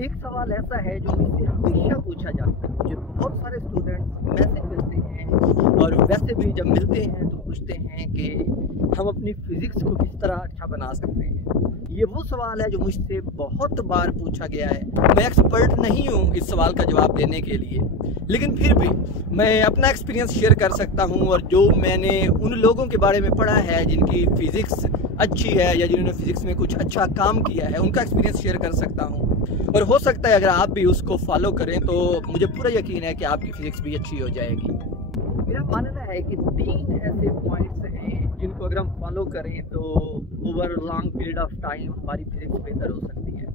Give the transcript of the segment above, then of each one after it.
एक सवाल ऐसा है जो मुझसे हमेशा पूछा जाता है। मुझे बहुत सारे स्टूडेंट्स मैसेज मिलते हैं और वैसे भी जब मिलते हैं तो पूछते हैं कि हम अपनी फिजिक्स को किस तरह अच्छा बना सकते हैं। ये वो सवाल है जो मुझसे बहुत बार पूछा गया है। मैं एक्सपर्ट नहीं हूँ इस सवाल का जवाब देने के लिए, लेकिन फिर भी मैं अपना एक्सपीरियंस शेयर कर सकता हूँ और जो मैंने उन लोगों के बारे में पढ़ा है जिनकी फ़िज़िक्स अच्छी है या जिन्होंने फ़िज़िक्स में कुछ अच्छा काम किया है, उनका एक्सपीरियंस शेयर कर सकता हूँ। और हो सकता है अगर आप भी उसको फॉलो करें तो मुझे पूरा यकीन है कि आपकी फ़िज़िक्स भी अच्छी हो जाएगी। मेरा मानना है कि 3 ऐसे पॉइंट्स हैं जिनको अगर हम फॉलो करें तो over long period of time हमारी फिज़िक्स बेहतर हो सकती है।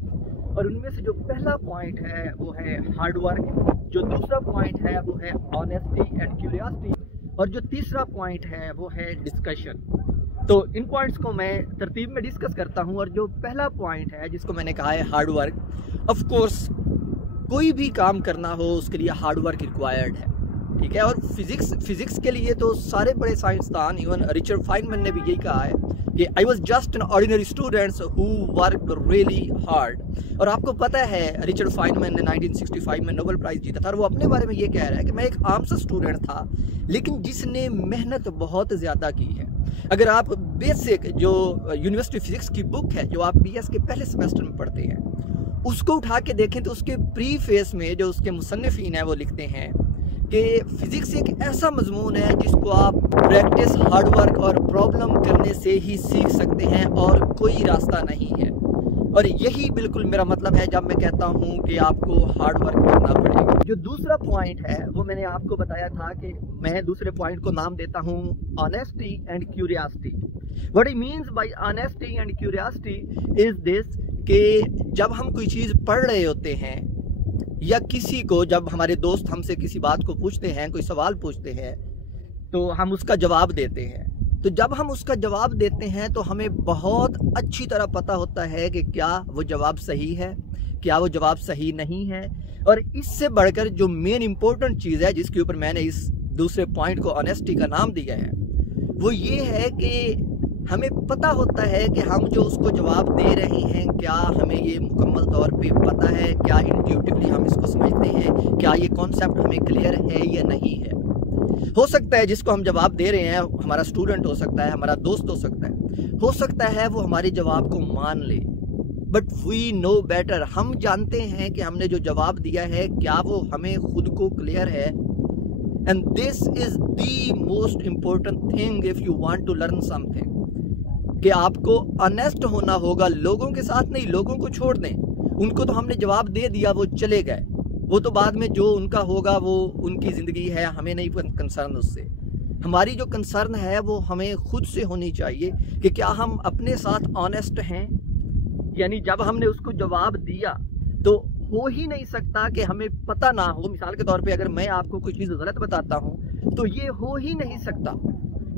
और उनमें से जो पहला पॉइंट है वो है हार्ड वर्क, जो दूसरा पॉइंट है वो है ऑनेस्टी एंड क्यूरियोसिटी, और जो तीसरा पॉइंट है वो है डिस्कशन। तो इन पॉइंट्स को मैं तरतीब में डिस्कस करता हूँ। और जो पहला पॉइंट है जिसको मैंने कहा है हार्ड वर्क, ऑफ कोर्स कोई भी काम करना हो उसके लिए हार्ड वर्क रिक्वायर्ड है, ठीक है। और फिजिक्स के लिए तो सारे बड़े साइंसदान, इवन रिचर्ड फाइनमैन ने भी यही कहा है कि I was just an ordinary students who worked really hard. और आपको पता है रिचर्ड फाइनमैन ने 1965 में नोबेल प्राइज़ जीता था और वो अपने बारे में ये कह रहा है कि मैं एक आम सा स्टूडेंट था लेकिन जिसने मेहनत बहुत ज़्यादा की है। अगर आप बेसिक जो यूनिवर्सिटी फिजिक्स की बुक है जो आप BS के पहले सेमेस्टर में पढ़ते हैं उसको उठा के देखें तो उसके प्रीफेस में जो उसके मुसन्निफीन हैं वो लिखते हैं कि फिजिक्स एक ऐसा मजमून है जिसको आप प्रैक्टिस, हार्डवर्क और प्रॉब्लम करने से ही सीख सकते हैं और कोई रास्ता नहीं है। और यही बिल्कुल मेरा मतलब है जब मैं कहता हूँ कि आपको हार्डवर्क करना पड़ेगा। जो दूसरा पॉइंट है वो मैंने आपको बताया था कि मैं दूसरे पॉइंट को नाम देता हूँ honesty and curiosity. What it means by honesty and curiosity is this कि जब हम कोई चीज़ पढ़ रहे होते हैं या किसी को, जब हमारे दोस्त हमसे किसी बात को पूछते हैं, कोई सवाल पूछते हैं तो हम उसका जवाब देते हैं। तो जब हम उसका जवाब देते हैं तो हमें बहुत अच्छी तरह पता होता है कि क्या वो जवाब सही है, क्या वो जवाब सही नहीं है। और इससे बढ़कर जो मेन इम्पोर्टेंट चीज़ है जिसके ऊपर मैंने इस दूसरे पॉइंट को ऑनेस्टी का नाम दिया है वो ये है कि हमें पता होता है कि हम जो उसको जवाब दे रहे हैं क्या हमें ये मुकम्मल तौर पे पता है, क्या इंट्यूटिवली हम इसको समझते हैं, क्या ये कॉन्सेप्ट हमें क्लियर है या नहीं है। हो सकता है जिसको हम जवाब दे रहे हैं हमारा स्टूडेंट हो सकता है, हमारा दोस्त हो सकता है वो हमारे जवाब को मान ले, बट वी नो बेटर, हम जानते हैं कि हमने जो जवाब दिया है क्या वो हमें खुद को क्लियर है। And this is the most important thing if you want to learn something, कि आपको ऑनेस्ट होना होगा। लोगों के साथ नहीं, लोगों को छोड़ दें, उनको तो हमने जवाब दे दिया, वो चले गए, वो तो बाद में जो उनका होगा वो उनकी ज़िंदगी है, हमें नहीं कंसर्न उससे। हमारी जो कंसर्न है वो हमें खुद से होनी चाहिए कि क्या हम अपने साथ ऑनेस्ट हैं। यानी जब हमने उसको जवाब दिया तो हो ही नहीं सकता कि हमें पता ना हो। मिसाल के तौर पे अगर मैं आपको कोई चीज़ गलत बताता हूँ तो ये हो ही नहीं सकता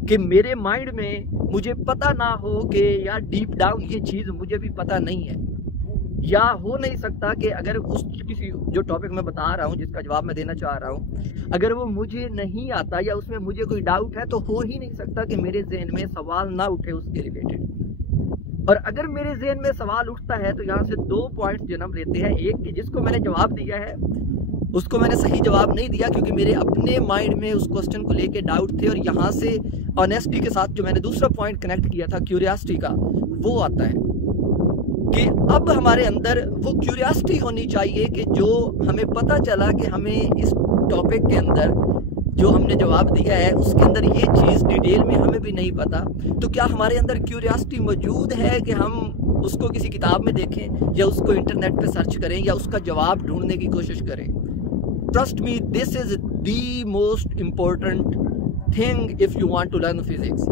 कि मेरे माइंड में मुझे पता ना हो कि यार डीप डाउन ये चीज़ मुझे भी पता नहीं है। या हो नहीं सकता कि अगर उस किसी जो टॉपिक मैं बता रहा हूँ जिसका जवाब मैं देना चाह रहा हूँ अगर वो मुझे नहीं आता या उसमें मुझे कोई डाउट है तो हो ही नहीं सकता कि मेरे जहन में सवाल ना उठे उसके रिलेटेड। और अगर मेरे जहन में सवाल उठता है तो यहाँ से 2 पॉइंट्स जन्म लेते हैं। एक कि जिसको मैंने जवाब दिया है उसको मैंने सही जवाब नहीं दिया क्योंकि मेरे अपने माइंड में उस क्वेश्चन को लेके डाउट थे। और यहाँ से ऑनेस्टी के साथ जो मैंने दूसरा पॉइंट कनेक्ट किया था क्यूरियोसिटी का, वो आता है कि अब हमारे अंदर वो क्यूरियोसिटी होनी चाहिए कि जो हमें पता चला कि हमें इस टॉपिक के अंदर जो हमने जवाब दिया है उसके अंदर ये चीज़ डिटेल में हमें भी नहीं पता, तो क्या हमारे अंदर क्यूरियोसिटी मौजूद है कि हम उसको किसी किताब में देखें या उसको इंटरनेट पे सर्च करें या उसका जवाब ढूंढने की कोशिश करें। Trust me, this is the most important thing if you want to learn physics.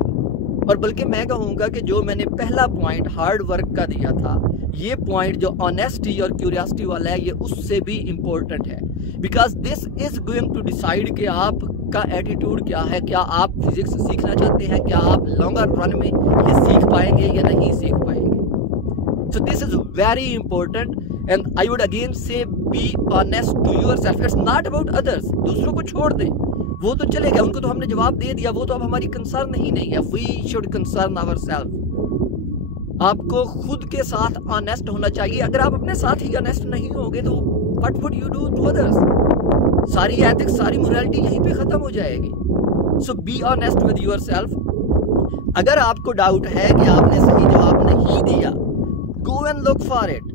और बल्कि मैं कहूँगा कि जो मैंने पहला पॉइंट हार्ड वर्क का दिया था, ये पॉइंट जो ऑनेस्टी और क्यूरियोसिटी वाला है ये उससे भी इम्पोर्टेंट है। Because this is going to decide कि आपका एटीट्यूड क्या है, क्या आप फिजिक्स सीखना चाहते हैं, क्या आप लॉन्गर रन में ये सीख पाएंगे या नहीं सीख पाएंगे। So this is very important and I would again say be honest to yourself. It's not about others, दूसरों को छोड़ दें, वो तो चले गए, उनको तो हमने जवाब दे दिया, वो तो अब हमारी कंसर्न ही नहीं है। We should concern ourself. आपको खुद के साथ ऑनेस्ट होना चाहिए। अगर आप अपने साथ ही ऑनेस्ट नहीं होगे तो what would you do to others? सारी एथिक्स, सारी मोरालिटी यहीं पे खत्म हो जाएगी। So be honest with yourself. अगर आपको डाउट है कि आपने सही जवाब नहीं दिया, go and look for it,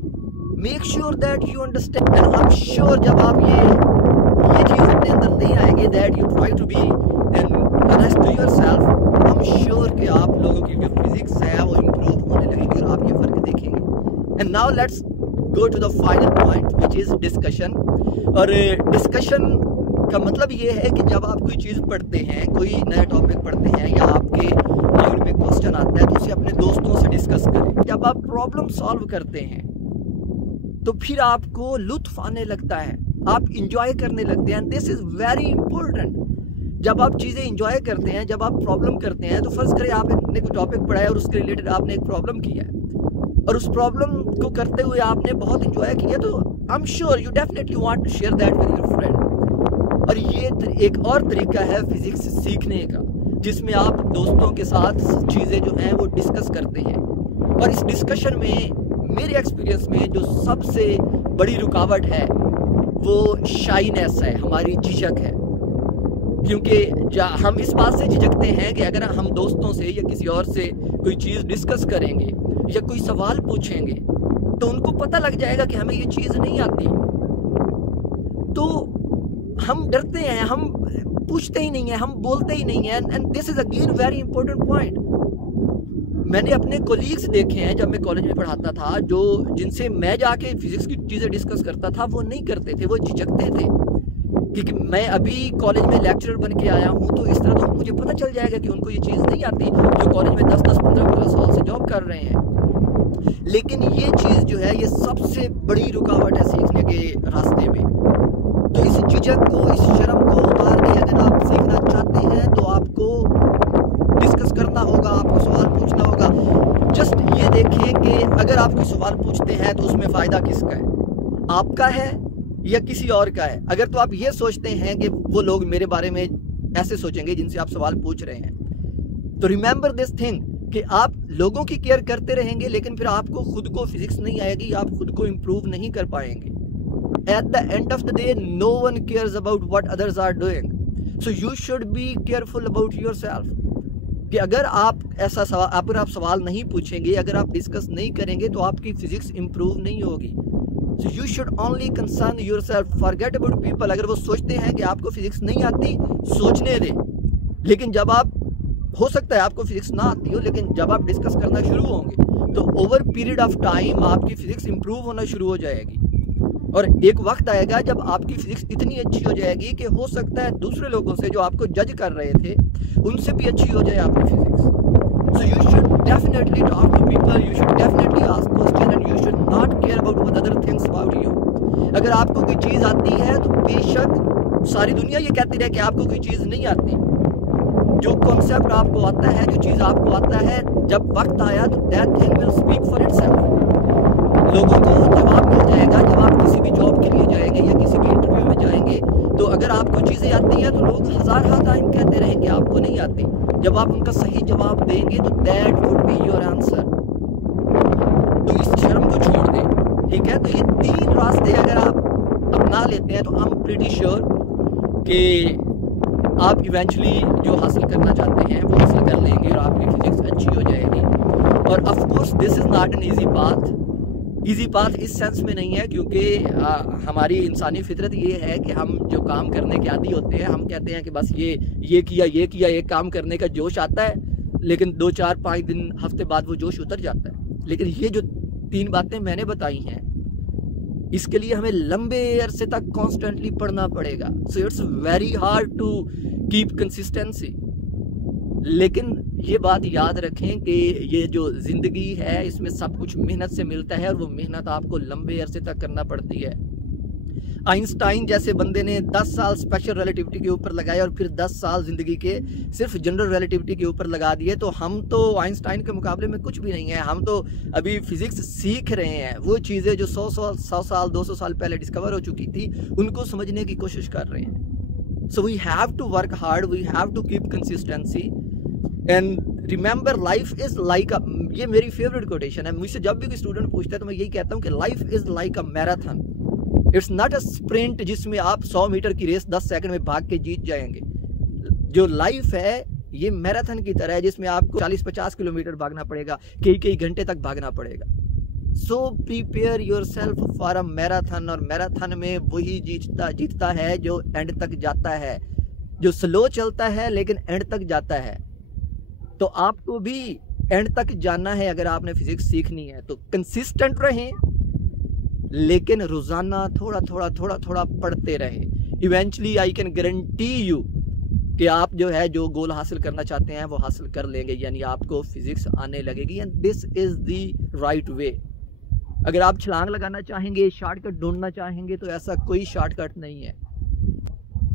make sure that you understand. And I am sure जब आप ये चीज अपने अंदर नहीं आएंगे, that you try to be honest to yourself, I am sure कि आप लोगों की जो फिजिक्स है वो इम्प्रूव होने लगेगी और आप ये फर्क देखेंगे। And now let's go to the final point which is discussion. और डिस्कशन का मतलब ये है कि जब आप कोई चीज़ पढ़ते हैं, कोई नया टॉपिक पढ़ते हैं या आपके माइंड में क्वेश्चन आता है तो उसे अपने दोस्तों से डिस्कस करें। जब आप प्रॉब्लम सॉल्व करते हैं तो फिर आपको लुत्फ आने लगता है, आप इंजॉय करने लगते हैं। This is very important. जब आप चीज़ें इंजॉय करते हैं, जब आप प्रॉब्लम करते हैं, तो फर्ज करें आपने कोई टॉपिक पढ़ा है और उसके रिलेटेड आपने एक प्रॉब्लम किया है और उस प्रॉब्लम को करते हुए आपने बहुत इंजॉय किया, तो I am sure you definitely want to share that with your friend. और ये एक और तरीका है फिजिक्स सीखने का, जिसमें आप दोस्तों के साथ चीज़ें जो हैं वो डिस्कस करते हैं। और इस डिस्कशन में मेरे एक्सपीरियंस में जो सबसे बड़ी रुकावट है वो शाइनेस है, हमारी झिझक है। क्योंकि हम इस बात से झिझकते हैं कि अगर हम दोस्तों से या किसी और से कोई चीज़ डिस्कस करेंगे या कोई सवाल पूछेंगे तो उनको पता लग जाएगा कि हमें ये चीज़ नहीं आती, तो हम डरते हैं, हम पूछते ही नहीं है, हम बोलते ही नहीं है। And this is again very important point. मैंने अपने कोलीग्स देखे हैं जब मैं कॉलेज में पढ़ाता था, जो जिनसे मैं जाके फिजिक्स की चीज़ें डिस्कस करता था, वो नहीं करते थे, वो झिझकते थे। क्योंकि मैं अभी कॉलेज में लेक्चरर बन के आया हूँ, तो इस तरह तो मुझे पता चल जाएगा कि उनको ये चीज़ नहीं आती, जो कॉलेज में 10-10, 15-15 साल से जॉब कर रहे हैं। लेकिन ये चीज़ जो है, ये सबसे बड़ी रुकावट है सीखने के रास्ते में। तो इस झिझक को, इस शर्म को उतार के अगर आप सीखना चाहते हैं तो आपको डिस्कस करना होगा, आपको सवाल पूछना होगा। जस्ट ये देखें कि अगर आप कोई सवाल पूछते हैं तो उसमें फ़ायदा किसका है, आपका है या किसी और का है। अगर तो आप ये सोचते हैं कि वो लोग मेरे बारे में ऐसे सोचेंगे जिनसे आप सवाल पूछ रहे हैं, तो रिमेंबर दिस थिंग कि आप लोगों की केयर करते रहेंगे लेकिन फिर आपको खुद को फिजिक्स नहीं आएगी, आप खुद को इम्प्रूव नहीं कर पाएंगे। At the end of the day, no one cares about what others are doing. So you should be careful about yourself. कि अगर आप ऐसा सवाल, अगर आप सवाल नहीं पूछेंगे, अगर आप डिस्कस नहीं करेंगे तो आपकी फिजिक्स इम्प्रूव नहीं होगी। So you should only concern yourself. Forget about people. अगर वो सोचते हैं कि आपको फिजिक्स नहीं आती, सोचने दें। लेकिन जब आप, हो सकता है आपको फिजिक्स ना आती हो, लेकिन जब आप डिस्कस करना शुरू होंगे तो ओवर पीरियड ऑफ टाइम आपकी फिजिक्स इम्प्रूव होना शुरू हो जाएगी। और एक वक्त आएगा जब आपकी फिजिक्स इतनी अच्छी हो जाएगी कि हो सकता है दूसरे लोगों से जो आपको जज कर रहे थे उनसे भी अच्छी हो जाए आपकी physics. So you should definitely talk to people, you should definitely ask question and you should not care about what other things about you. अगर आपको कोई चीज़ आती है तो बेशक सारी दुनिया ये कहती रहे कि आपको कोई चीज़ नहीं आती। जो कॉन्सेप्ट आपको आता है, जो चीज़ आपको आता है, जब वक्त आया तो that thing will speak for itself. लोगों को जवाब मिल जाएगा। जब आप किसी भी जॉब के लिए जाएंगे या किसी भी इंटरव्यू में जाएंगे तो अगर आपको चीज़ें आती हैं तो लोग हज़ार टाइम कहते रहेंगे आपको नहीं आती। जब आप उनका सही जवाब देंगे तो that would be your answer. तो इस शर्म को छोड़ दें, ठीक है। तो ये 3 रास्ते अगर आप अपना लेते हैं तो आई एम प्रीटी श्योर कि आप इवेंचुअली जो हासिल करना चाहते हैं वो हासिल कर लेंगे और आपकी फिजिक्स अच्छी हो जाएगी। और of course this is not an easy path. Easy path इस सेंस में नहीं है क्योंकि हमारी इंसानी फितरत ये है कि हम जो काम करने के आदी होते हैं, हम कहते हैं कि बस ये किया, एक काम करने का जोश आता है, लेकिन 2, 4, 5 दिन, हफ्ते बाद वो जोश उतर जाता है। लेकिन ये जो 3 बातें मैंने बताई हैं, इसके लिए हमें लंबे अरसे तक कॉन्स्टेंटली पढ़ना पड़ेगा। So it's very hard to keep consistency. लेकिन ये बात याद रखें कि ये जो ज़िंदगी है इसमें सब कुछ मेहनत से मिलता है और वो मेहनत आपको लंबे अरसे तक करना पड़ती है। आइंस्टाइन जैसे बंदे ने 10 साल स्पेशल रिलेटिविटी के ऊपर लगाए और फिर 10 साल ज़िंदगी के सिर्फ जनरल रिलेटिविटी के ऊपर लगा दिए, तो हम तो आइंस्टाइन के मुकाबले में कुछ भी नहीं है। हम तो अभी फिज़िक्स सीख रहे हैं। वो चीज़ें जो 100 साल 200 साल पहले डिस्कवर हो चुकी थी उनको समझने की कोशिश कर रहे हैं। So we have to work hard, we have to keep consistency and remember life is like ये मेरी फेवरेट कोटेशन है। मुझसे जब भी कोई स्टूडेंट पूछता है तो मैं यही कहता हूँ कि life is like a marathon, it's not a sprint जिसमें आप 100 मीटर की रेस 10 सेकंड में भाग के जीत जाएंगे। जो लाइफ है ये मैराथन की तरह है जिसमें आपको 40-50 किलोमीटर भागना पड़ेगा, कई घंटे तक भागना पड़ेगा। So prepare your self for a marathon, और मैराथन में वही जीतता है जो एंड तक जाता है, जो स्लो चलता है लेकिन एंड तक जाता है। तो आपको भी एंड तक जाना है। अगर आपने फिजिक्स सीखनी है तो कंसिस्टेंट रहें, लेकिन रोजाना थोड़ा थोड़ा पढ़ते रहें। Eventually I can guarantee you कि आप जो गोल हासिल करना चाहते हैं वो हासिल कर लेंगे, यानी आपको फिजिक्स आने लगेगी। And this is the right way. अगर आप छलांग लगाना चाहेंगे, शॉर्टकट ढूंढना चाहेंगे, तो ऐसा कोई शॉर्टकट नहीं है।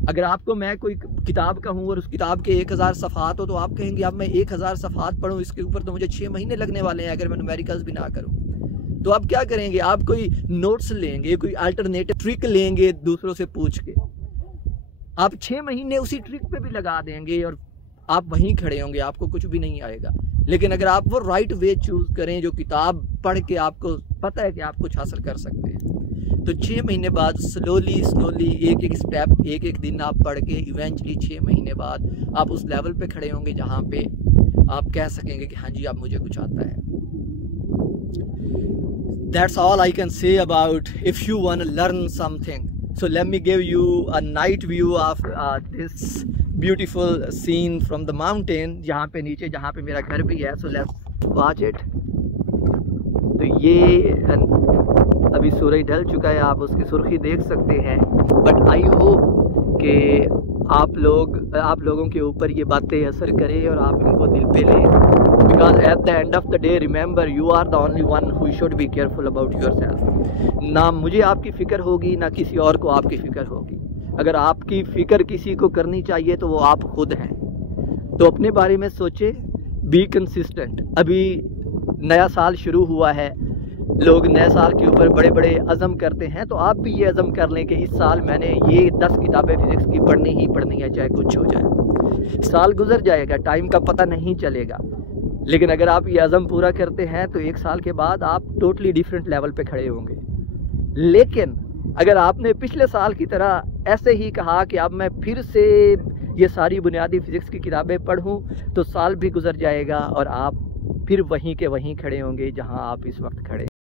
अगर आपको मैं कोई किताब कहूँ और उस किताब के 1000 सफ़ात हो तो आप कहेंगे अब मैं 1000 सफ़ात पढ़ूँ, इसके ऊपर तो मुझे 6 महीने लगने वाले हैं अगर मैं न्यूमेरिकल्स भी ना करूँ। तो आप क्या करेंगे? आप कोई नोट्स लेंगे, कोई अल्टरनेटिव ट्रिक लेंगे दूसरों से पूछ के। आप 6 महीने उसी ट्रिक पे भी लगा देंगे और आप वहीं खड़े होंगे, आपको कुछ भी नहीं आएगा। लेकिन अगर आप वो राइट वे चूज करें, जो किताब पढ़ के आपको पता है कि आप कुछ हासिल कर सकते हैं, तो 6 महीने बाद स्लोली एक स्टेप, एक दिन आप पढ़ के इवेंचुअली 6 महीने बाद आप उस लेवल पे खड़े होंगे जहाँ पे आप कह सकेंगे कि हाँ जी अब मुझे कुछ आता है। That's all I can say about if you want to learn something. So let me give you a night view of this beautiful scene from the mountain, जहाँ पे नीचे जहाँ पे मेरा घर भी है। So let's watch it. तो ये अभी सूरज ढल चुका है, आप उसकी सुर्खी देख सकते हैं। बट आई होप कि आप लोगों के ऊपर ये बातें असर करें और आप इनको दिल पे लें। Because at the end of the day, remember, you are the only one who should be careful about yourself. ना मुझे आपकी फ़िक्र होगी, ना किसी और को आपकी फ़िक्र होगी। अगर आपकी फ़िक्र किसी को करनी चाहिए तो वो आप खुद हैं। तो अपने बारे में सोचें, बी कंसिस्टेंट। अभी नया साल शुरू हुआ है, लोग नए साल के ऊपर बड़े बड़े अज़म करते हैं, तो आप भी ये अज़म कर लें कि इस साल मैंने ये 10 किताबें फिज़िक्स की पढ़नी ही पढ़नी है, चाहे कुछ हो जाए। साल गुजर जाएगा, टाइम का पता नहीं चलेगा, लेकिन अगर आप ये अज़म पूरा करते हैं तो 1 साल के बाद आप टोटली डिफरेंट लेवल पे खड़े होंगे। लेकिन अगर आपने पिछले साल की तरह ऐसे ही कहा कि अब मैं फिर से ये सारी बुनियादी फिज़िक्स की किताबें पढ़ूं, तो साल भी गुजर जाएगा और आप फिर वहीं के वहीं खड़े होंगे जहां आप इस वक्त खड़े।